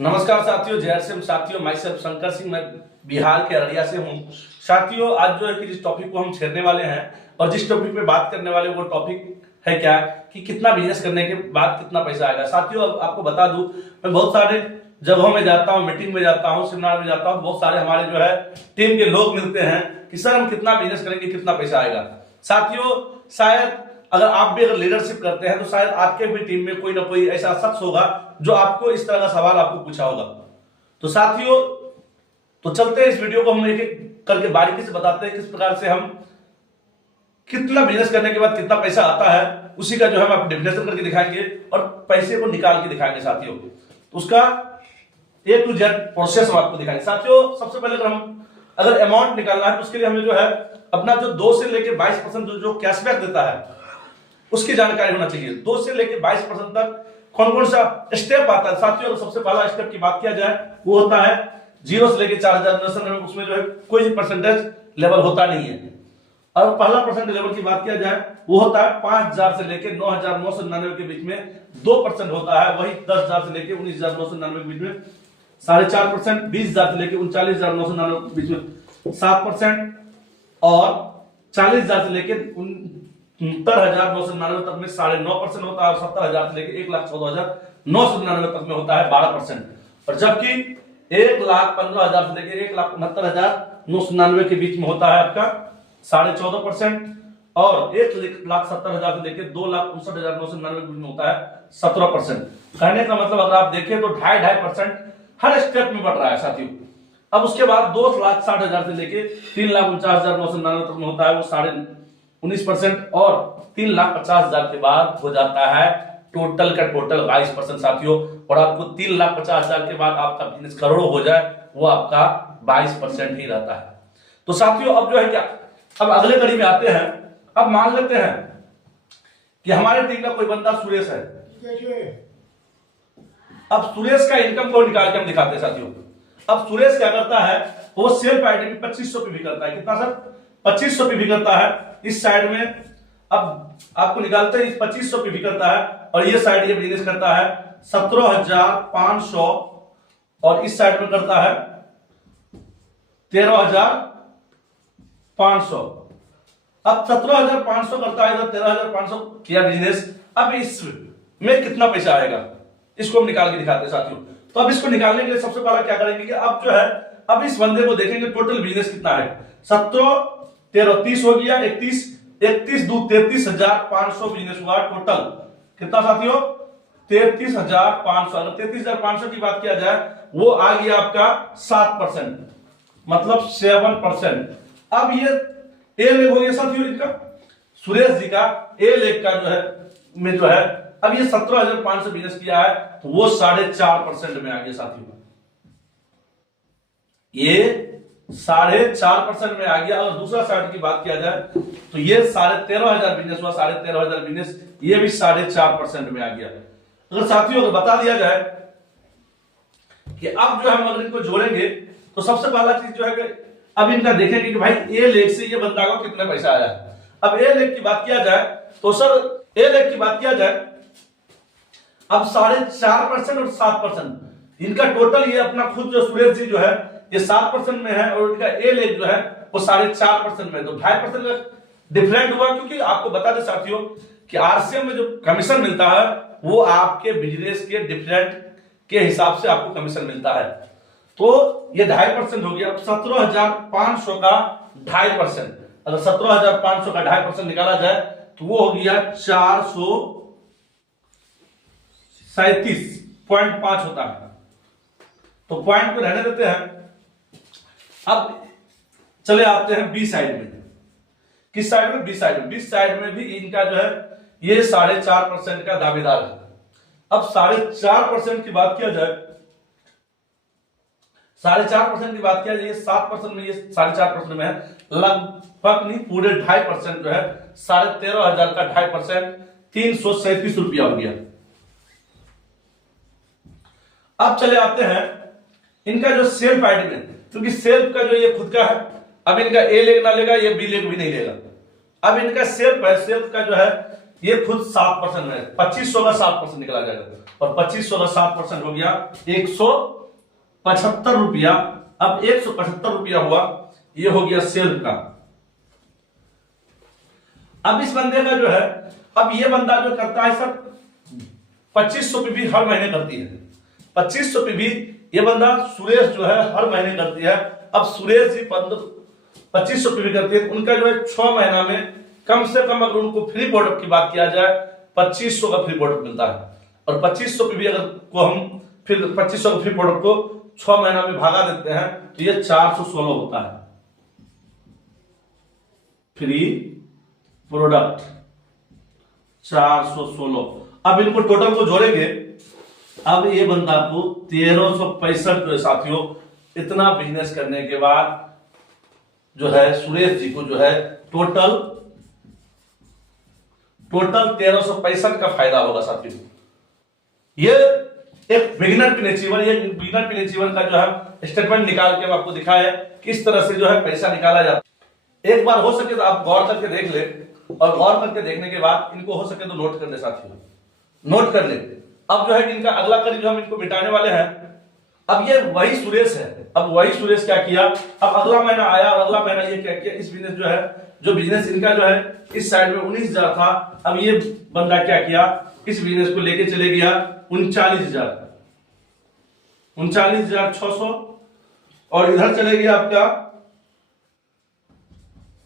नमस्कार साथियों, जय श्री राम साथियों। मैं सेल्फ शंकर सिंह, मैं बिहार के अररिया से हूँ। साथियों, आज जो है कि जिस टॉपिक को हम छेड़ने वाले हैं और जिस टॉपिक पे बात करने वाले वो टॉपिक है क्या कि कितना बिजनेस करने के बाद कितना पैसा आएगा। साथियों, अब आपको बता दूं, मैं बहुत सारे जगहों में जाता हूँ, मीटिंग में जाता हूँ, सेमिनार में जाता हूँ, बहुत सारे हमारे जो है टीम के लोग मिलते हैं कि सर हम कितना बिजनेस करेंगे, कितना पैसा आएगा। साथियों, शायद अगर आप भी अगर लीडरशिप करते हैं तो शायद आपके भी टीम में कोई ना कोई ऐसा शख्स होगा जो आपको इस तरह का सवाल आपको पूछा होगा। तो साथियों, तो चलते हैं इस वीडियो को हम एक एक करके बारीकी से बताते हैं किस प्रकार से हम कितना बिजनेस करने के बाद कितना पैसा आता है, उसी का जो है हम आपको डेफिनेशन करके दिखाएंगे और पैसे को निकाल के दिखाएंगे। साथियों, तो उसका A to Z प्रोसेस हम आपको दिखाएंगे। साथियों, सबसे पहले अगर अमाउंट निकालना है तो उसके लिए हमें जो है अपना जो 2 से लेकर 22% जो कैशबैक देता है उसकी जानकारी होना चाहिए। 2 से लेकर 22% तक कौन कौन सा स्टेप आता है। साथियों, सबसे पहला स्टेप की बात किया जाए वो होता है 0 से लेकर 4000, उसमें जो है कोई परसेंटेज लेवल होता नहीं है। और पहला परसेंट लेवल की बात किया जाए वो होता है 5000 से लेकर 9999 के बीच में 2% होता है। वही 10000 से लेकर 19999 के बीच में 4.5%, 20000 से लेकर 39999 के बीच में 7% और 40000 से लेकर 69,999 तक में 9.5% होता है। और 70,000 से लेकर 1,14,999 तक में होता है 12%। और जबकि 1,15,000 से लेकर 1,69,999 के बीच में होता है आपका 14.5% और 1,70,000 से लेकर 2,59,999 के बीच में होता है 17%। कहने का मतलब अगर आप देखें तो 2.5% हर स्टेप में बढ़ रहा है। साथियों, अब उसके बाद 2,60,000 से लेकर 3,49,999 तक में होता है वो 19% और 3,50,000 के बाद हो जाता है टोटल का टोटल 22%। साथियों, और आपको 3,50,000 के बाद आपका बिजनेस करोड़ों हो जाए वो आपका 22% ही रहता है। तो साथियों, अब जो है क्या, अब अगले कड़ी में आते हैं। अब मान लेते हैं कि हमारे टीम का कोई बंदा सुरेश है। अब सुरेश का इनकम को निकाल के हम दिखाते हैं। साथियों, अब सुरेश क्या करता है, वो सेल्फ आईडी में 2500 पे भी करता है। कितना सर? 2500 पे भी करता है। इस साइड में अब आपको निकालते हैं, इस 2500 पे भी करता है और ये साइड ये बिजनेस करता है 17,500 और इस साइड में करता है 13,500। अब 17,500 करता है, इधर 13,500 किया बिजनेस। अब इसमें कितना पैसा आएगा इसको हम निकाल के दिखाते हैं। साथियों, तो अब इसको निकालने के लिए सबसे पहले क्या करेंगे कि अब जो है अब इस बंदे को देखेंगे टोटल बिजनेस कितना है। 17 13 30 हो गया, 31 2 33,500 बिजनेस हुआ टोटल। कितना साथियों? 33,500। अगर 33,500 की बात किया जाए वो आ गया आपका 7%, मतलब 7%। अब ये ए लेग हो गया साथियों, इनका सुरेश जी का ए लेग का जो है में जो है अब ये 17,500 बिजनेस किया है तो वो 4.5% में आ गया। साथियों, ये 4.5% में आ गया। और दूसरा साइड की बात किया जाए तो ये 13,500 बिजनेस हुआ, 13,500 बिजनेस ये भी 4.5% में आ गया। अगर साथियों अगर बता दिया जाए कि अब जो हम अगर इनको जोड़ेंगे तो सबसे पहला चीज जो है कि अब इनका देखेंगे कि भाई ए लेग से ये बंदा को कितना पैसा आया। अब ए लेग की बात किया जाए तो सर ए लेग की बात किया जाए अब 4.5% और 7% इनका टोटल, ये अपना खुद जो सुरेश जी जो है ये 7% में है और इनका ए लेग जो है वो 4.5% में। तो 2.5% का डिफरेंट हुआ, क्योंकि आपको बता दें साथियों कि आरसीएम में जो कमीशन मिलता है वो आपके बिजनेस के डिफरेंट के हिसाब से आपको कमीशन मिलता है। तो ये 2.5% हो गया। अब 17,500 का 2.5%, अगर 17,500 का 2.5% निकाला जाए तो वो हो गया 437.5 होता है। तो पॉइंट को रहने देते हैं। अब चले आते हैं बी साइड में। किस साइड में? बी साइड में। बी साइड में भी इनका जो है ये 4.5% का दावेदार है। अब 4.5% की बात किया जाए, 4.5% की बात किया जाए, ये 7% में, ये 4.5% में है, लगभग नहीं पूरे 2.5% जो है 13,500 का 2.5% 337 रुपया हो गया। अब चले आते हैं इनका जो सेल्फ आईडी में, क्योंकि सेल्फ का जो ये खुद का है, अब इनका ए लेग ना लेगा, ये बी लेग भी नहीं लेगा। अब इनका सेल्फ है, सेल्फ का जो है ये खुद 7% है, 2500 का 7% निकला जाएगा और 2500 का 7% हो गया 175 रुपया। अब 175 रुपया हुआ, ये हो गया सेल्फ का। अब इस बंदे का जो है, अब ये बंदा जो करता है सर 2500 पीवी हर महीने करती है, 2500 पीवी ये बंदा सुरेश जो है हर महीने करती है। अब सुरेश जी 2500 पीवी करती है, उनका जो है 6 महीना में कम से कम अगर उनको फ्री प्रोडक्ट की बात किया जाए 2500 का फ्री प्रोडक्ट मिलता है। और 2500 पीवी अगर को हम फिर 2500 का फ्री प्रोडक्ट को 6 महीना में भागा देते हैं तो ये 416 होता है फ्री प्रोडक्ट, 416। अब इनको टोटल को जोड़ेंगे, अब ये बंदा को 1365 जो साथियों, इतना बिजनेस करने के बाद जो है सुरेश जी को जो है टोटल 1365 का फायदा होगा साथियों। ये एक बिगिनर पिन अचीवर, ये बिगिनर पिन अचीवर का जो है स्टेटमेंट निकाल के आपको दिखाया है किस तरह से जो है पैसा निकाला जाता है। एक बार हो सके तो आप गौर करके देख ले, और गौर करके देखने के बाद इनको हो सके तो नोट कर ले साथियों, नोट कर ले। अब जो है इनका अगला कड़ी जो हम इनको मिटाने वाले हैं, अब ये वही सुरेश है। अब वही सुरेश क्या किया, अब अगला महीना आया और अगला महीना ये क्या किया, इस बिजनेस जो है, जो बिजनेस इनका जो है इस साइड में 19,000 था, अब ये बंदा क्या किया, इस बिजनेस को लेके चले गया 39,600 और इधर चले गया आपका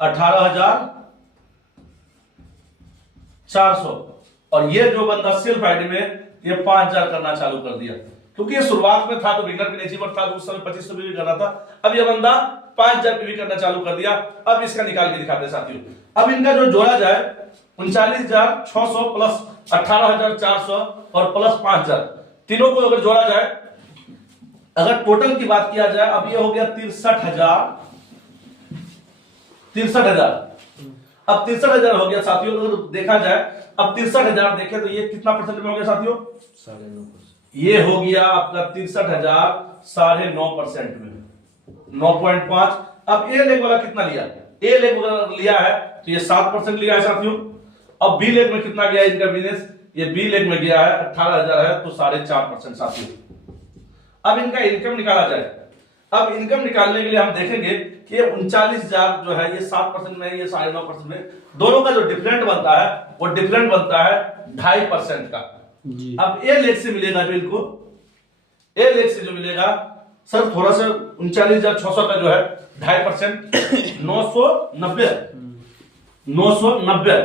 18,400। और ये जो बंदा सेल्फ आईडी में ये 5,000 करना चालू कर दिया, क्योंकि ये शुरुआत में था तो बिगनर पिन अचीवर था तो उस समय 2500 पीवी करना था। अब ये बंदा 5,000 पीवी करना चालू कर दिया। अब इसका निकाल के दिखाते हैं साथियों। अब इनका जो जोड़ा जाए 39,600 प्लस 18,400 और प्लस 5,000, तीनों को अगर जोड़ा जाए, अगर टोटल की बात किया जाए, अब ये हो गया 63,000। अब 63,000 हो गया साथियों। अगर देखा जाए अब 63,000 देखे तो ये कितना परसेंट में हो गया साथियों, 9.5%। ये हो गया आपका 63,000 9.5% में, 9.5। अब ए लेग वाला कितना लिया, ए लेग वाला लिया है तो ये 7% लिया है साथियों। अब बी लेग में कितना गया इनका बिजनेस, ये बी लेग में गया है 18,000 है तो 4.5% साथियों। अब इनका इनकम निकाला जाए। अब इनकम निकालने के लिए हम देखेंगे कि ये 39,000 जो है ये 7% में, ये 9.5% में, दोनों का जो डिफरेंट बनता है वो डिफरेंट बनता है 2.5% का जी। अब ए लेग से मिलेगा जो इनको, ए लेग से जो मिलेगा सर थोड़ा सा 39,600 का जो है 2.5% 990।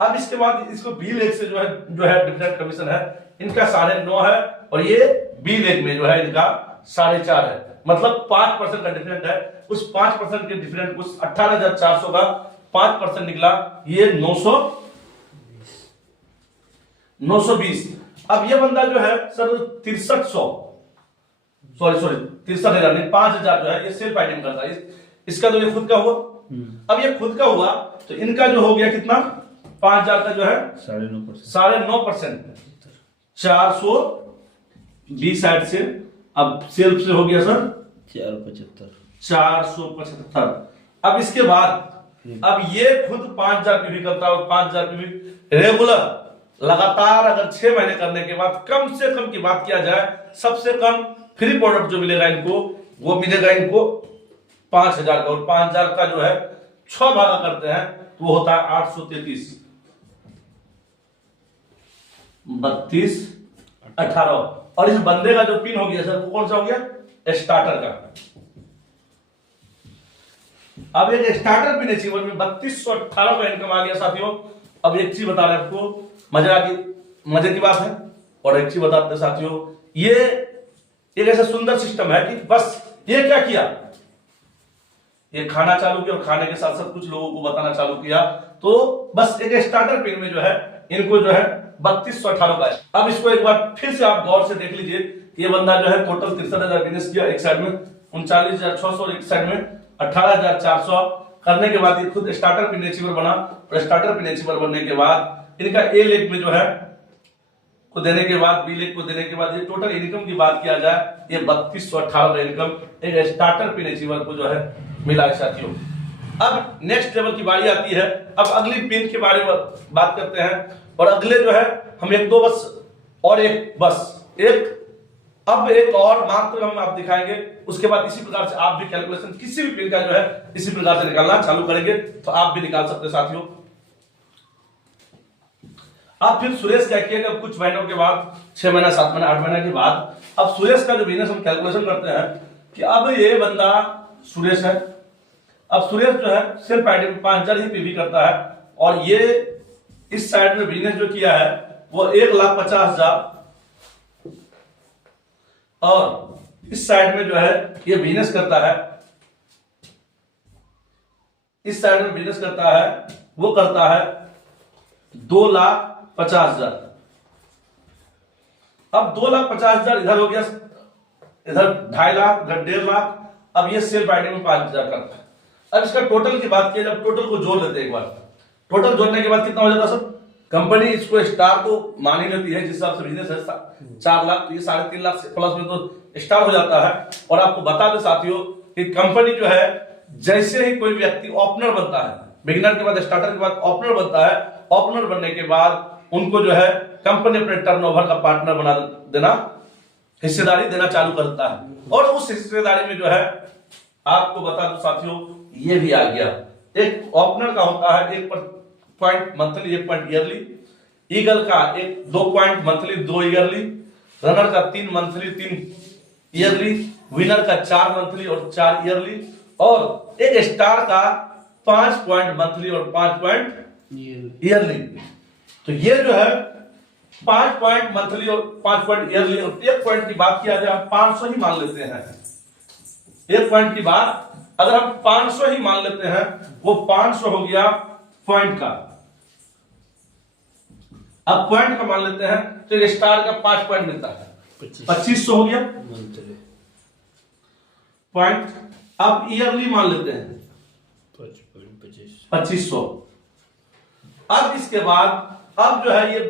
अब इसके बाद इसको बी लेग से जो है डिफरेंट कमीशन है, इनका 9.5 है और ये बी लेग में जो है इनका 4.5 है, मतलब 5% का डिफरेंट है। उस 5% के डिफरेंट, उस 18,400 का 5% निकला, ये 920। अब ये बंदा जो है सर 63,000 नहीं 5,000 जो है ये सेल्फ आइटम करता है, इसका तो ये खुद का हुआ। अब ये खुद का हुआ तो इनका जो हो गया कितना, 5,000 का जो है 9.5%, 420 साइड से। अब सेल्फ से हो गया सर 475। अब इसके बाद अब ये खुद 5,000 पीवी करता है, 5,000 पीवी रेगुलर लगातार अगर 6 महीने करने के बाद, कम से कम की बात किया जाए, सबसे कम फ्री प्रोडक्ट जो मिलेगा इनको, वो मिलेगा इनको 5,000 का। और 5,000 का जो है 6 भागा करते हैं तो वो होता है 833, 32, 18। और इस बंदे का जो पिन हो गया सर वो कौन सा हो गया, स्टार्टर का। अब एक स्टार्टर पिन अचीवर में 3218 का इनकम आ गया साथियों। अब एक चीज बता रहे हैं आपको, मजे की बात है। और एक चीज बताते हैं साथियों, ये एक ऐसा सुंदर सिस्टम है कि बस ये क्या किया, ये खाना चालू किया और खाने के साथ साथ कुछ लोगों को बताना चालू किया, तो बस एक स्टार्टर पिन में जो है इनको जो है 3218 का है। अब इसको एक बार फिर से आप गौर से देख लीजिए, ये बंदा जो है टोटल 63,000 बिजनेस किया, एक साइड में 39,600 और एक साइड में 18,400 करने के बाद ये खुद स्टार्टर पिन अचीवर बना। और स्टार्टर पिन अचीवर बनने के बाद इनका ए लेग में जो है को देने के बाद, बी लेग को देने के बाद, ये टोटल इनकम की बात किया जाए, ये 3218 का इनकम एक स्टार्टर पिन अचीवर को जो है मिला है साथियों। अब नेक्स्ट लेवल की बारी आती है। अब अगली पिन के बारे में बात करते हैं। और अगले जो है हम एक दो बस और एक अब एक और मात्र हम आप दिखाएंगे, उसके बाद इसी प्रकार से आप भी कैलकुलेशन किसी भी पेन का जो है इसी प्रकार से निकालना चालू करेंगे तो आप भी निकाल सकते हैं साथियों। अब फिर सुरेश क्या किएगा, कुछ महीनों के बाद 6 महीना 7 महीना 8 महीना के बाद अब सुरेश का जो बिजनेस हम कैलकुलेशन करते हैं कि अब ये बंदा सुरेश है, अब सुरेश जो है सिर्फ आईडी में 5000 ही पीवी करता है और ये इस साइड में बिजनेस जो किया है वो 1,50,000 और इस साइड में जो है ये बिजनेस करता है, इस साइड में बिजनेस करता है वो करता है 2,50,000। अब 2,50,000 इधर हो गया, इधर 2.5 लाख, इधर 1.5 लाख। अब ये सेल्फ आईडी में 5,000 करता है। अब इसका टोटल की बात किया, जब टोटल को जोड़ लेते हैं एक बार, टोटल जोड़ने के बाद कितना हो जाता है सर, कंपनी इसको स्टार को मान ही लेती है जिस हिसाब से बिजनेस है 4 लाख, तो ये 3.5 लाख से प्लस में तो स्टार हो जाता है। और आपको बता दें साथियों कि कंपनी जो है जैसे ही कोई व्यक्ति ओपनर बनता है, बिगिनर के बाद स्टार्टर के बाद ओपनर बनता है, ओपनर बनने के बाद उनको जो है कंपनी अपने टर्नओवर का पार्टनर बना देना, हिस्सेदारी देना चालू करता है। और उस हिस्सेदारी में जो है आपको बता दो साथियों ये भी आ गया, एक ओपनर का होता है 1 मंथली 1 ईयरली, ईगल का 2 मंथली 2 ईयरली, रनर का 3 मंथली 3 ईयरली, विनर का 4 मंथली और 4 ईयरली, और एक स्टार का 5 मंथली और 5 ईयरली। तो ये जो है 5 मंथली और 5 ईयरली, और 1 पॉइंट की बात किया जाए 500 ही मान लेते हैं। 1 पॉइंट की बात अगर हम 500 ही मान लेते हैं, वो 500 हो गया पॉइंट का। अब पॉइंट का मान लेते हैं तो स्टार का 5 पॉइंट मिलता है, 2500 हो गया पॉइंट। अब ईयरली मान लेते हैं 2500। अब इसके बाद अब जो है ये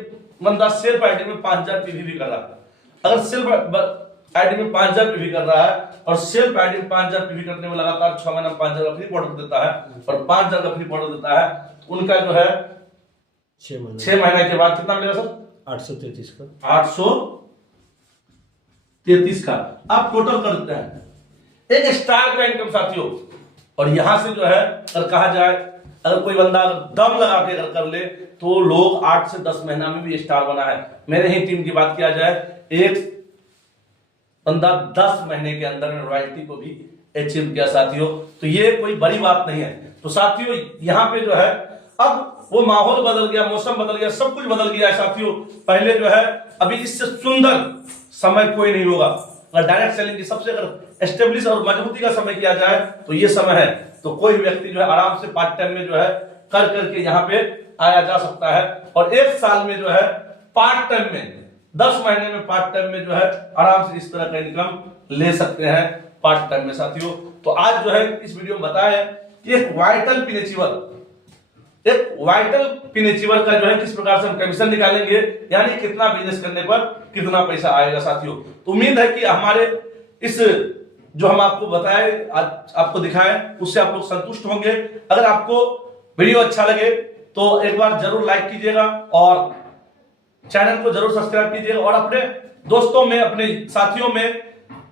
बंदा सेल्फ आईडी में 5,000 पीवी भी कर रहा है। अगर सेल्फ आईडी में 5,000 पीवी कर रहा है और सेल्फ आईडी में 5,000 पीवी करने में लगातार 6 महीना 5,000 का फ्री प्रोडक्ट देता है और 5,000 का फ्री प्रोडक्ट देता है, तो उनका जो है 6 महीने के बाद कितना मिलेगा सर, 833 का 833 का। आप टोटल कर देते हैं एक स्टार का इनकम साथियों। और यहां से जो है अगर कहा जाए, अगर कोई बंदा दम लगा के अगर कर ले तो लोग 8 से 10 महीना में भी स्टार बना है। मेरे ही टीम की बात किया जाए, एक बंदा 10 महीने के अंदर में रॉयल्टी को भी अचीव किया साथियों। तो ये कोई बड़ी बात नहीं है। तो साथियों यहाँ पे जो है अब वो माहौल बदल गया, मौसम बदल गया, सब कुछ बदल गया है साथियों। पहले जो है अभी इससे सुंदर समय कोई नहीं होगा। अगर डायरेक्ट सेलिंग की सबसे अगर एस्टेब्लिश और मजबूती का समय किया जाए तो ये समय है। तो कोई व्यक्ति जो है आराम से पार्ट टाइम में जो है कर करके यहाँ पे आया जा सकता है। और 1 साल में जो है पार्ट टाइम में 10 महीने में पार्ट टाइम में जो है आराम से इस तरह का इनकम ले सकते हैं पार्ट टाइम में साथियों। तो आज जो है इस वीडियो में बताया कि एक वाइटल पिन अचीवर का जो है किस प्रकार से हम कमीशन निकालेंगे, यानी कितना बिजनेस करने पर कितना पैसा आएगा साथियों। तो उम्मीद है कि हमारे इस जो हम आपको बताए, आपको दिखाएं, उससे आप लोग संतुष्ट होंगे। अगर आपको वीडियो अच्छा लगे तो एक बार जरूर लाइक कीजिएगा और चैनल को जरूर सब्सक्राइब कीजिएगा। और अपने दोस्तों में, अपने साथियों में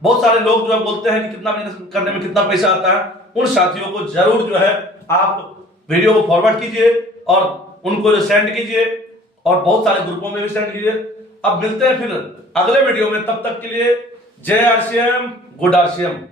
बहुत सारे लोग जो है बोलते हैं कि कितना बिजनेस करने में कितना पैसा आता है, उन साथियों को जरूर जो है आप वीडियो को फॉरवर्ड कीजिए और उनको जो सेंड कीजिए और बहुत सारे ग्रुपों में भी सेंड कीजिए। अब मिलते हैं फिर अगले वीडियो में, तब तक के लिए जय आरसीएम, गुड आरसीएम।